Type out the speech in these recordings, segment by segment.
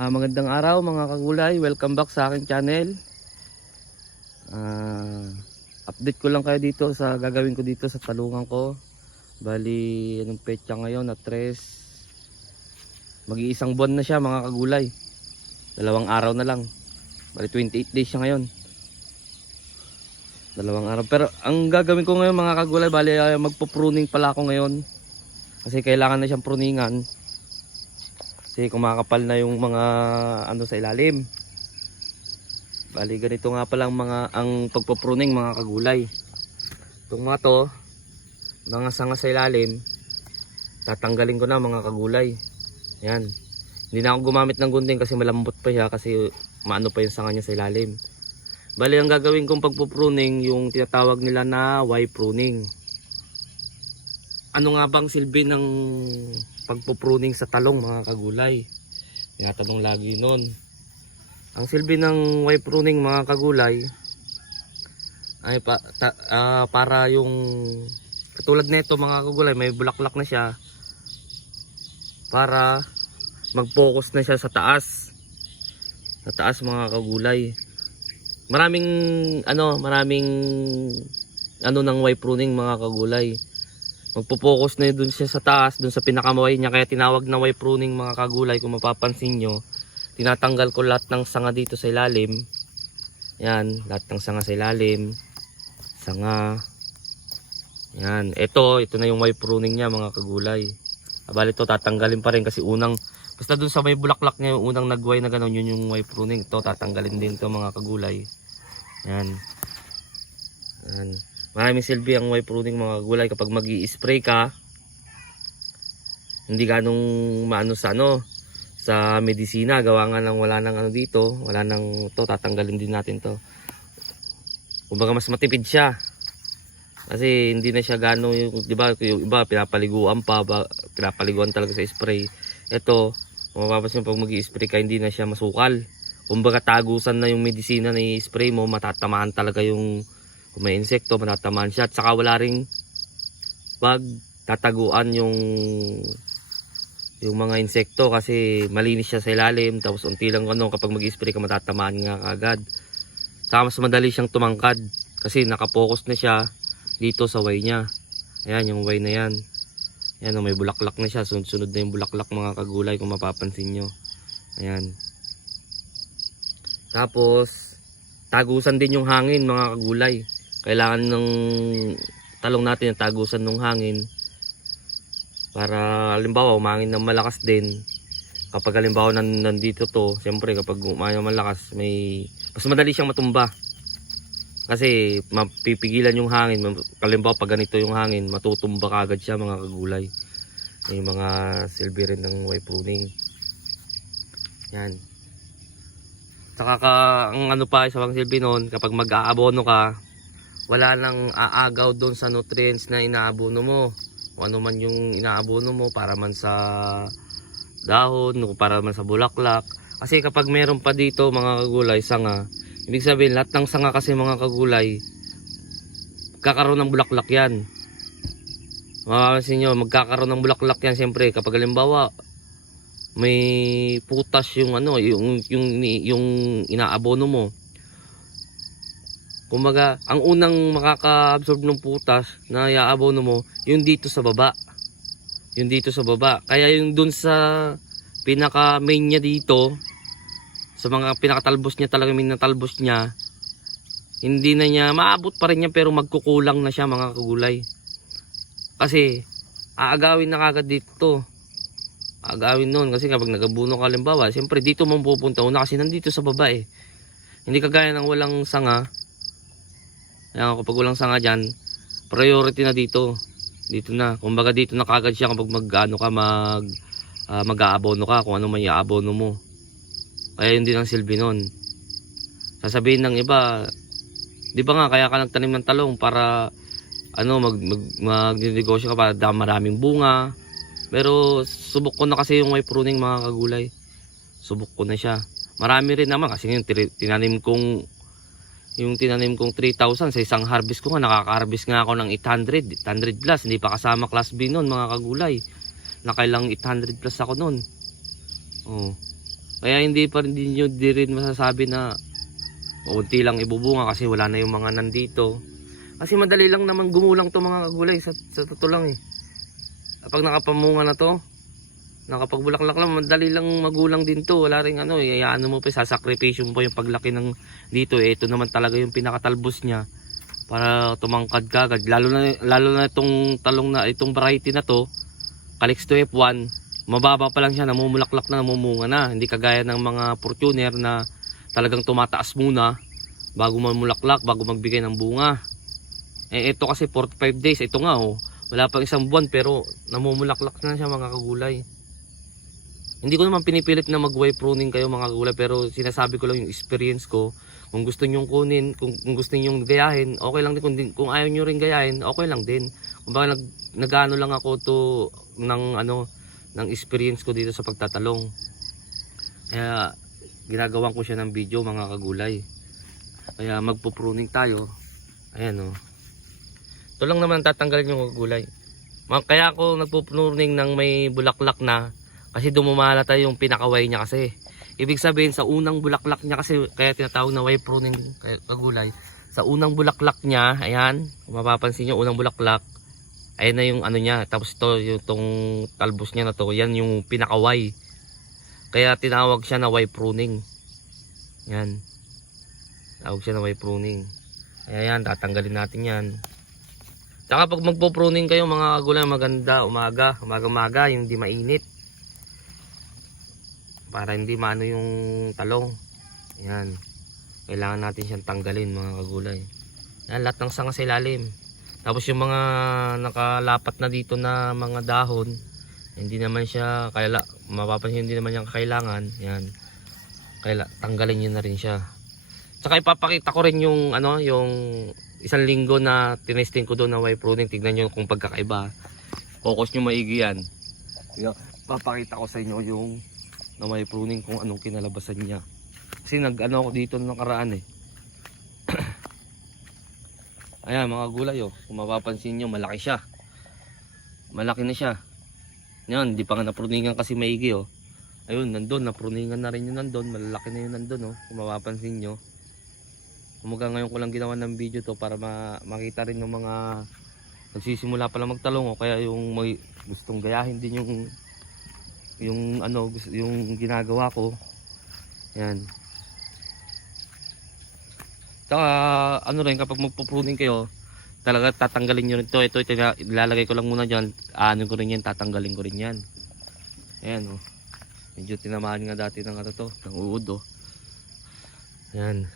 Ah, magandang araw mga kagulay, welcome back sa aking channel. Ah, update ko lang kayo dito sa gagawin ko dito sa talungan ko. Bali, anong petsa ngayon na tres. Mag-iisang buwan na siya mga kagulay. Dalawang araw na lang. Bali 28 days siya ngayon. Dalawang araw. Pero ang gagawin ko ngayon mga kagulay, bali ah, magpo-pruning pala ako ngayon. Kasi kailangan na siyang pruningan. Kasi kumakapal na yung mga ano sa ilalim. Bali ganito nga pala ang mga ang pagpapruning mga kagulay. Itong mga to, mga sanga sa ilalim, tatanggalin ko na mga kagulay. Yan. Hindi na ako gumamit ng gunting kasi malambot pa siya kasi maano pa yung sanga niya sa ilalim. Bali ang gagawin kong pagpupruning yung tinatawag nila na Y pruning. Ano nga bang silbi ng pagpupruning sa talong mga kagulay? Tinatanong lagi nun. Ang silbi ng Y pruning mga kagulay ay pa, ta, ah, para yung katulad nito mga kagulay may bulaklak na siya para mag-focus na siya sa taas. Sa taas mga kagulay. Maraming ano, maraming ano ng Y pruning mga kagulay magpo-focus na dun siya sa taas, dun sa pinakamaway niya. Kaya tinawag na way pruning mga kagulay kung mapapansin nyo. Tinatanggal ko lahat ng sanga dito sa ilalim. Yan, lahat ng sanga sa ilalim. Sanga. Yan, ito, ito na yung way pruning niya mga kagulay. Abali to tatanggalin pa rin kasi unang, basta dun sa may bulaklak niya yung unang nagway na gano'n, yun yung way pruning. Ito, tatanggalin din to mga kagulay. Yan. Yan. Maraming silbi ang way pruning mga gulay kapag mag spray ka. Hindi ganong maano sa ano sa medisina gawa nga lang wala nang ano dito, wala nang to tatanggalin din natin to. Kumbaga mas matipid siya. Kasi hindi na siya gano yung 'di ba yung iba pinapaliguan pa, ba, pinapaliguan talaga sa spray. Ito, kung mapapansin pag mag-spray ka hindi na siya masukal. Kumbaga tagusan na yung medisina na i-spray mo, matatamaan talaga yung kung may insekto, matatamaan siya. At saka wala ring pag tataguan yung yung mga insekto kasi malinis siya sa ilalim tapos unti lang ano kapag mag-spray ka matatamaan nga agad. Saka mas madali siyang tumangkad kasi nakapokus na siya dito sa way niya. Ayan yung way na yan. Ayan oh, may bulaklak na siya. Sunod-sunod na yung bulaklak mga kagulay kung mapapansin nyo. Ayan. Tapos tagusan din yung hangin mga kagulay kailangan ng talong natin yung tagusan ng hangin para halimbawa umangin ng malakas din. Kapag halimbawa nan, nandito to siyempre kapag umangin ng malakas may mas madali siyang matumba. Kasi mapipigilan yung hangin halimbawa pag ganito yung hangin matutumba kagad siya mga kagulay. Yung mga silbi rin ng way pruning. Yan. Saka ka, ang ano pa sa pang silbi noon kapag mag-aabono ka wala nang aagaw doon sa nutrients na inaabono mo. Kung ano man yung inaabono mo para man sa dahon, o para man sa bulaklak. Kasi kapag meron pa dito mga kagulay, sanga, ibig sabihin lahat ng sanga kasi mga kagulay, kakaroon ng bulaklak yan. Mapapansin nyo, magkakaroon ng bulaklak yan siyempre kapag halimbawa may putas yung ano, yung, yung, yung inaabono mo Kumbaga, ang unang makaka-absorb ng putas na iaabono mo, yung dito sa baba. Yung dito sa baba. Kaya yung dun sa pinaka main niya dito, sa mga pinakatalbos niya talaga may natalbos niya, hindi na niya, maabot pa rin niya pero magkukulang na siya mga kagulay. Kasi, aagawin na kagad dito. Aagawin nun kasi kapag nagabuno ka halimbawa, siyempre dito mo pupunta una kasi nandito sa baba eh. Hindi kagaya ng walang sanga, Ayan, kapag walang sanga dyan, priority na dito. Dito na. Kumbaga dito na kagad siya kapag mag, ano ka, mag, uh, mag-aabono ka, kung ano man iaabono mo. Kaya yun din ang silbi nun. Sasabihin ng iba, di ba nga, kaya ka nagtanim ng talong para, ano, mag, mag, magnegosyo ka para da maraming bunga. Pero, subok ko na kasi yung may pruning mga kagulay. Subok ko na siya. Marami rin naman kasi yung tinanim kong yung tinanim kong 3,000 sa isang harvest ko nga nakaka-harvest nga ako ng 800 800 plus hindi pa kasama class B noon mga kagulay nakailang 800 plus ako noon oh Kaya hindi pa rin din di rin masasabi na unti lang ibubunga kasi wala na yung mga nandito. Kasi madali lang naman gumulang to mga kagulay sa, sa totoo lang eh. Kapag nakapamunga na to, nakapagbulaklak lang, madali lang magulang din to. Wala rin ano, eh, ano mo pa, sasakripisyo mo pa yung paglaki ng dito. Eh, ito naman talaga yung pinakatalbos niya para tumangkad kagad. Lalo na, lalo na itong talong na, itong variety na to, Calixto F1, mababa pa lang siya, namumulaklak na, namumunga na. Hindi kagaya ng mga Fortuner na talagang tumataas muna bago mamulaklak, bago magbigay ng bunga. Eh, ito kasi 45 days. Ito nga, oh. Wala pang isang buwan, pero namumulaklak na siya mga kagulay. Hindi ko naman pinipilit na mag-way pruning kayo mga kagulay, pero sinasabi ko lang yung experience ko. Kung gusto nyong kunin, kung, kung gusto nyong gayahin, okay lang din. Kung, kung ayaw nyo rin gayahin, okay lang din. Kung baka nag, nag-ano lang ako to ng ano, ng experience ko dito sa pagtatalong. Kaya, ginagawan ko siya ng video mga kagulay. Kaya magpo-pruning tayo. Ayan oh. Ito lang naman tatanggalin yung gulay. Ma- Kaya ako nagpo-pruning ng may bulaklak na kasi dumamalata yung pinakaway niya kasi. Ibig sabihin sa unang bulaklak niya kasi kaya tinatawag na way pruning kagulay. Sa unang bulaklak niya, ayan, kung mapapansin niyo unang bulaklak, ayan na yung ano niya. Tapos ito yung tong talbos niya na to, yan yung pinakaway. Kaya tinawag siya na way pruning. Yan. Tawag siya na way pruning. Kaya yan, tatanggalin natin yan. Tsaka pag magpo-pruning kayo mga kagulay, maganda umaga, umaga-umaga, yung hindi mainit. Para hindi maano yung talong. Yan. Kailangan natin siyang tanggalin mga kagulay. Yan, lahat ng sanga sa ilalim. Tapos yung mga nakalapat na dito na mga dahon, hindi naman siya, kaila, mapapansin hindi naman yung kailangan. Yan. Kaila, tanggalin nyo na rin siya. Tsaka ipapakita ko rin yung ano, yung isang linggo na tinesting ko doon na way pruning. Tignan nyo kung pagkakaiba. Focus nyo maigi yan. Papakita ko sa inyo yung na may pruning kung anong kinalabasan niya. Kasi nag ano ako dito nung nakaraan eh. Ayan mga gulay oh. Kung mapapansin nyo malaki siya. Malaki na siya. Yan, di pa nga napruningan kasi maigi oh. Ayun, nandun, napruningan na rin yun nandun. Malalaki na yun nandun oh. Kung mapapansin nyo. Kumaga ngayon ko lang ginawa ng video to para ma makita rin ng mga nagsisimula pa lang magtalong oh. Kaya yung may gustong gayahin din yung yung ano yung ginagawa ko. Yan. Tsaka ano rin kapag magpo-pruning kayo, talaga tatanggalin nyo rin to. Ito, ito ilalagay ko lang muna dyan. Ano ko rin yan, tatanggalin ko rin yan. Ayan oh. Medyo tinamaan nga dati ng ano to, ng uod oh. Yan.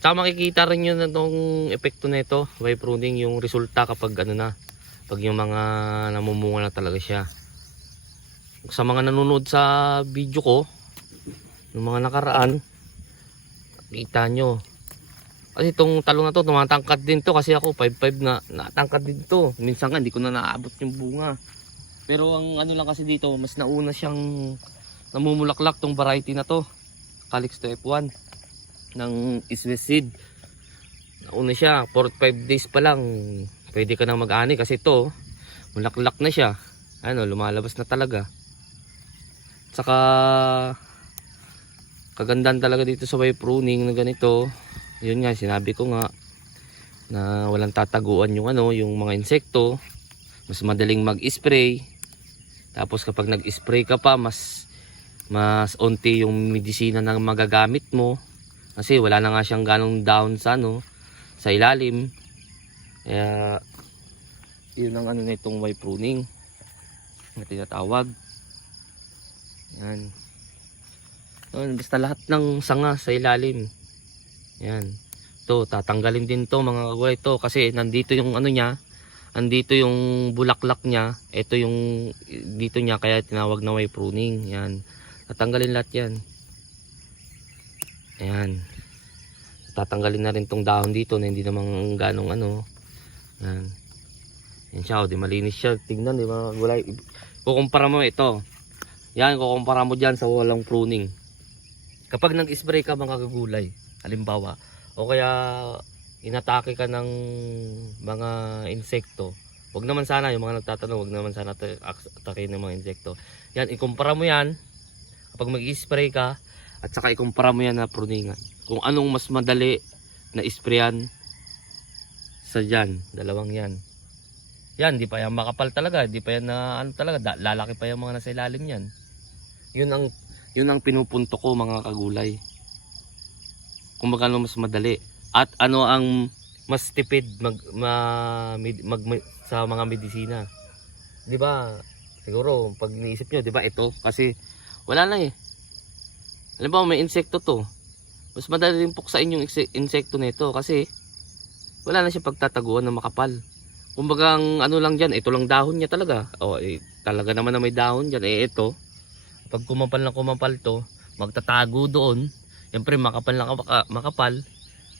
Tsaka makikita rin yun na tong epekto nito, by pruning yung resulta kapag ano na, pag yung mga namumunga na talaga siya. Sa mga nanonood sa video ko, yung mga nakaraan, kita nyo. Kasi itong talong na to, tumatangkad din to kasi ako 5'5 nga, natangkad din to. Minsan nga, hindi ko na naabot yung bunga. Pero ang ano lang kasi dito, mas nauna siyang namumulaklak tong variety na to. Calixto F1 ng Iswes Seed. Nauna siya, 45 days pa lang. Pwede ka nang mag-ani kasi ito, mulaklak na siya. Ano, lumalabas na talaga. Saka kagandahan talaga dito sa way pruning na ganito. Yun nga, sinabi ko nga na walang tataguan yung ano, yung mga insekto. Mas madaling mag-spray. Tapos kapag nag-spray ka pa, mas mas onti yung medisina na magagamit mo. Kasi wala na nga siyang ganong down sa ano, sa ilalim. Kaya yun ang ano nitong way pruning na tinatawag. Yan. Yun, basta lahat ng sanga sa ilalim. Yan. To, tatanggalin din to mga kagulay to kasi nandito yung ano niya, andito yung bulaklak niya, ito yung dito niya kaya tinawag na way pruning. Yan. Tatanggalin lahat yan. Ayan. Tatanggalin na rin tong dahon dito na hindi namang ganong ano. Yan. Yan siya, oh, di malinis siya. Tingnan, di ba? Gulay. Kukumpara mo ito. Yan, kukumpara mo dyan sa walang pruning. Kapag nag-spray ka mga kagulay, halimbawa, o kaya inatake ka ng mga insekto, wag naman sana, yung mga nagtatanong, wag naman sana ata- atake ng mga insekto. Yan, ikumpara mo yan, pag mag-spray ka, at saka ikumpara mo yan na pruningan. Kung anong mas madali na sprayan sa dyan, dalawang yan. Yan, di pa yan makapal talaga, di pa yan na ano talaga, lalaki pa yung mga nasa ilalim yan. Yun ang, yun ang pinupunto ko mga kagulay. Kung magkano mas madali. At ano ang mas tipid mag, ma, med- mag, ma- sa mga medisina. Di ba? Siguro, pag iniisip nyo, di ba ito? Kasi wala na eh. Alam ba, may insekto to. Mas madali rin puksain yung inse- insekto nito kasi wala na siya pagtataguan ng makapal. Kumbaga ano lang dyan, ito lang dahon niya talaga. O, eh, talaga naman na may dahon dyan. Eh, ito, pag kumapal na kumapal to, magtatago doon. Siyempre, makapal na kapa- makapal.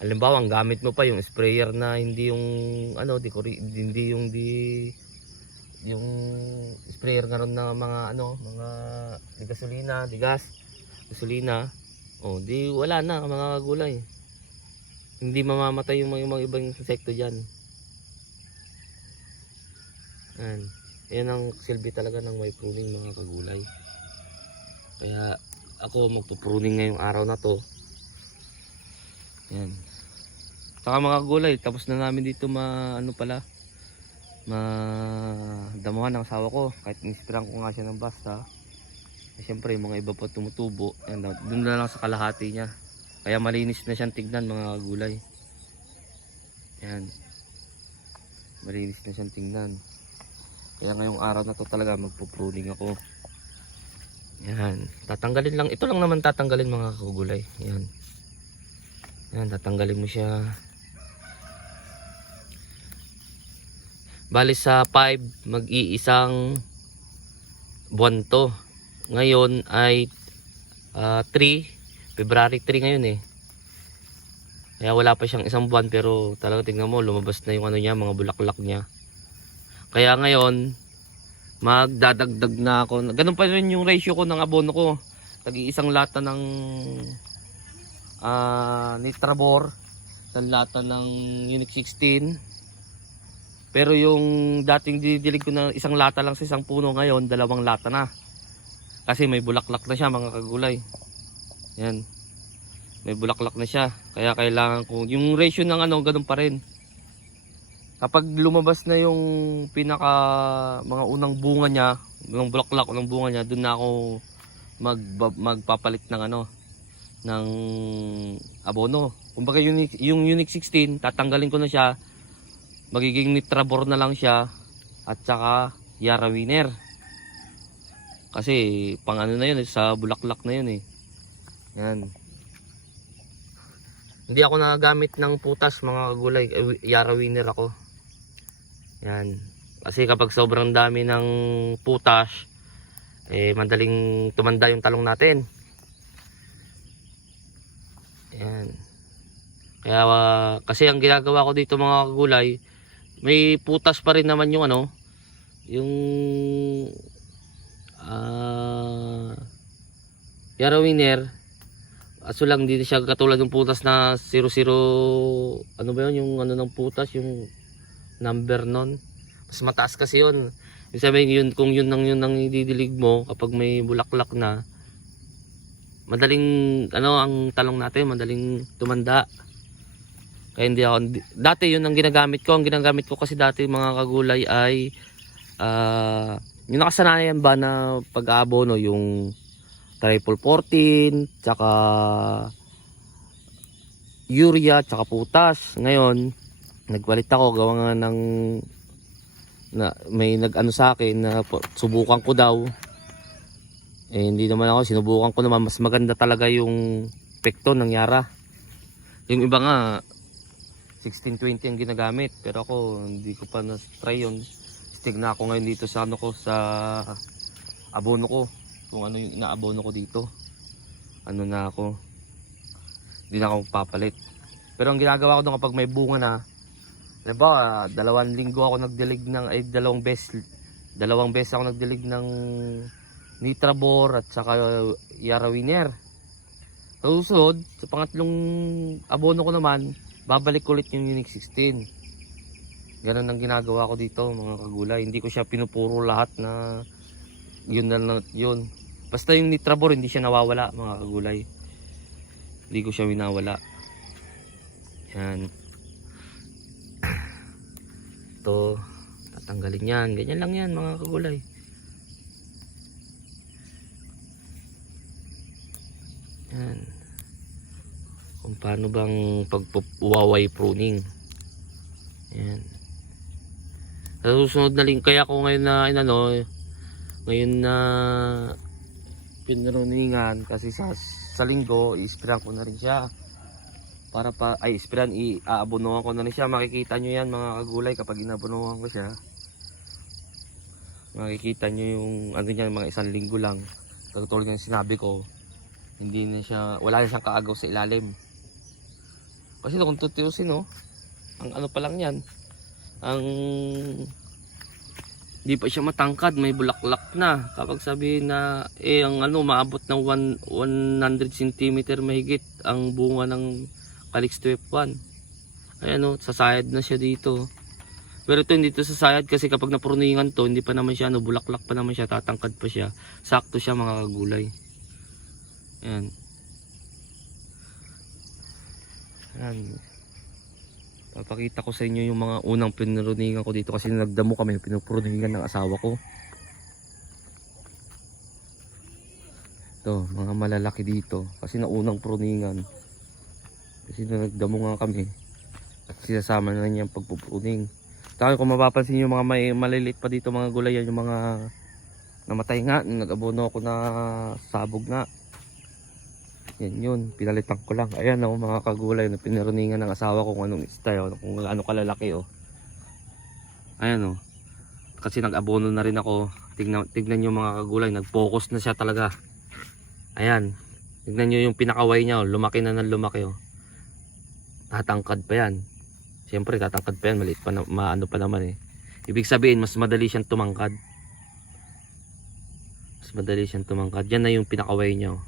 Halimbawa, ang gamit mo pa yung sprayer na hindi yung, ano, di, hindi yung di, yung sprayer nga ron na mga, ano, mga, di gasolina, di gas, gasolina. O, di, wala na, mga gulay. Hindi mamamatay yung mga, yung mga ibang insekto dyan. Yan. Yan ang silbi talaga ng may pruning mga kagulay. Kaya ako magpupruning ngayong araw na to. Yan. Saka mga gulay, tapos na namin dito ma ano pala ma damuhan ng asawa ko. Kahit inispiran ko nga siya ng basta. Eh, syempre yung mga iba pa tumutubo yan, dun na lang sa kalahati niya. Kaya malinis na siyang tignan mga gulay yan. Malinis na siyang tingnan kaya ngayong araw na to talaga magpupruning ako yan. Tatanggalin lang. Ito lang naman tatanggalin mga kagulay yan. Yan tatanggalin mo siya. Bali sa 5 mag-iisang buwan to. Ngayon ay ah, 3 February 3 ngayon eh. Kaya wala pa siyang isang buwan pero talaga tingnan mo lumabas na yung ano niya mga bulaklak niya. Kaya ngayon magdadagdag na ako. Ganun pa rin yung ratio ko ng abono ko. Tag-iisang lata ng ah Nitrabor sa lata ng Unit 16 pero yung dating didilig ko na isang lata lang sa isang puno ngayon dalawang lata na. Kasi may bulaklak na siya mga kagulay. Yan. May bulaklak na siya. Kaya kailangan ko yung ratio ng ano ganun pa rin kapag lumabas na yung pinaka mga unang bunga niya yung bulaklak unang bunga niya doon na ako mag magpapalit ng ano ng abono. Kumbaga yung, yung Unix 16 tatanggalin ko na siya magiging Nitrabor na lang siya at saka Yara Winner kasi pang ano na yun eh, sa bulaklak na yun eh. Yan. Hindi ako nagagamit ng putas mga gulay eh, Yara Winner ako yan. Kasi kapag sobrang dami ng putas eh madaling tumanda yung talong natin. Yan. Kaya ah, kasi ang ginagawa ko dito mga gulay may putas pa rin naman yung ano yung ah Yara Winner aso lang hindi siya katulad ng putas na 00 ano ba yun yung ano ng putas yung number nun mas mataas kasi yun yung sabihin yun kung yun nang yun nang ididilig mo kapag may bulaklak na madaling ano ang talong natin madaling tumanda kaya hindi ako, dati yun ang ginagamit ko. Ang ginagamit ko kasi dati mga kagulay ay ah yung nakasanayan ba na pag-aabono yung triple 14, tsaka urea, tsaka putas. Ngayon, nagpalit ako gawa nga ng na may nag-ano sa akin na subukan ko daw. Eh hindi naman ako sinubukan ko naman. Mas maganda talaga yung pekto ng Yara. Yung iba nga 1620 ang ginagamit. Pero ako hindi ko pa na-try yun. Stig na ako ngayon dito sa ano ko sa abono ko. Kung ano yung inaabono ko dito. Ano na ako. Hindi na ako papalit. Pero ang ginagawa ko doon kapag may bunga na diba dalawang linggo ako nagdilig ng ay dalawang beses dalawang beses ako nagdilig ng Nitrabor at saka Yara Winner sa susunod sa pangatlong abono ko naman babalik ulit yung Unix 16. Ganun ang ginagawa ko dito mga kagulay. Hindi ko siya pinupuro lahat na yun na yun. Basta yung nitrabor, hindi siya nawawala mga kagulay. Hindi ko siya winawala. Yan. Ito, tatanggalin yan. Ganyan lang yan mga kagulay. Yan. Kung paano bang pagpupaway pruning. Yan. Sa susunod na link, kaya ko ngayon na, inano, ngayon na pinruningan kasi sa sa linggo, i-sprayan ko na rin siya. Para pa, ay, sprayan, i-aabonohan ko na rin siya. Makikita nyo yan mga kagulay kapag inabonohan ko siya. Makikita nyo yung, ano niya, mga isang linggo lang. Katulad ng sinabi ko, hindi na siya, wala na siyang kaagaw sa ilalim. Kasi kung tutuusin, no, ang ano pa lang yan, ang hindi pa siya matangkad, may bulaklak na. Kapag sabihin na, eh, ang ano, maabot ng one- 100 cm mahigit ang bunga ng Calix 1. Ayan o, sasayad na siya dito. Pero ito hindi to sasayad kasi kapag napurningan to, hindi pa naman siya, ano, bulaklak pa naman siya, tatangkad pa siya. Sakto siya mga kagulay. Ayan. Ayan. Papakita ko sa inyo yung mga unang pinruningan ko dito kasi nagdamo kami, pinupruningan ng asawa ko. Ito, mga malalaki dito kasi naunang pruningan. Kasi nagdamo nga kami. At sinasama na niya ang pagpupruning. Tapos kung mapapansin yung mga may maliliit pa dito mga gulay yan, yung mga namatay nga, nag-abono ako na sabog nga. Yan yun, pinalitan ko lang. Ayan oh, mga kagulay na pinaruningan ng asawa ko kung anong style, kung ano kalalaki oh. Ayan oh. Kasi nag-abono na rin ako. Tignan, tignan nyo mga kagulay, nag-focus na siya talaga. Ayan. Tignan nyo yung pinakaway niya oh, lumaki na ng lumaki oh. Tatangkad pa yan. Siyempre tatangkad pa yan, maliit pa na, maano pa naman eh. Ibig sabihin, mas madali siyang tumangkad. Mas madali siyang tumangkad. Yan na yung pinakaway niya oh.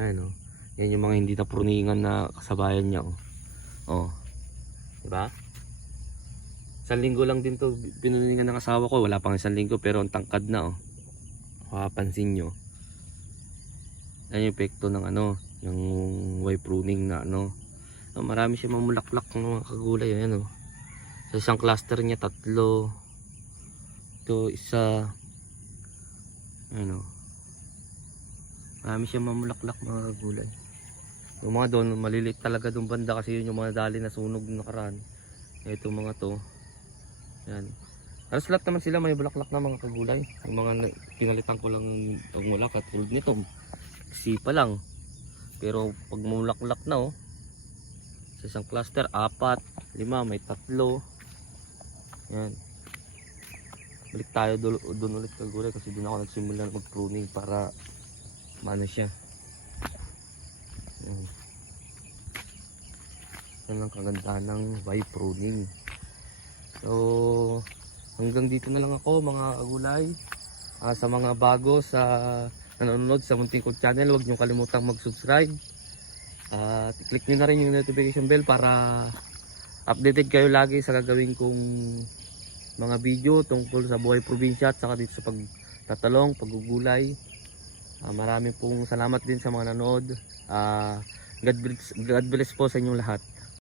Ayan oh. Yan yung mga hindi na pruningan na kasabayan niya oh. Oh. Diba? Isang linggo lang din to pinuningan ng asawa ko. Wala pang isang linggo pero ang tangkad na oh. Makapansin nyo. Yan yung epekto ng ano, ng way pruning na ano. Marami siya mamulaklak ng mga kagulay. Ayan oh. Sa isang cluster niya tatlo. Ito isa. Ayan oh. Marami siya mamulaklak mga gulay. Yung mga doon, maliliit talaga doon banda kasi yun yung mga dali na sunog na nakaraan. Ito mga to. Yan. Halos lahat naman sila may bulaklak na mga kagulay. Yung mga na- pinalitan ko lang pag mula katulad nito. Sipa lang. Pero pag mulaklak na oh. Sa isang cluster, apat, lima, may tatlo. Yan. Balik tayo doon, ulit kagulay kasi doon ako nagsimula mag-pruning para maano siya Yan. ang kagandahan ng Y pruning so hanggang dito na lang ako mga kagulay Ah, sa mga bago sa nanonood sa Munting Kong channel huwag niyo kalimutang mag subscribe at click niyo na rin yung notification bell para updated kayo lagi sa gagawin kong mga video tungkol sa buhay probinsya at saka dito sa pagtatalong, paggugulay Ah, marami pong salamat din sa mga nanood. Ah, God bless, God bless po sa inyong lahat.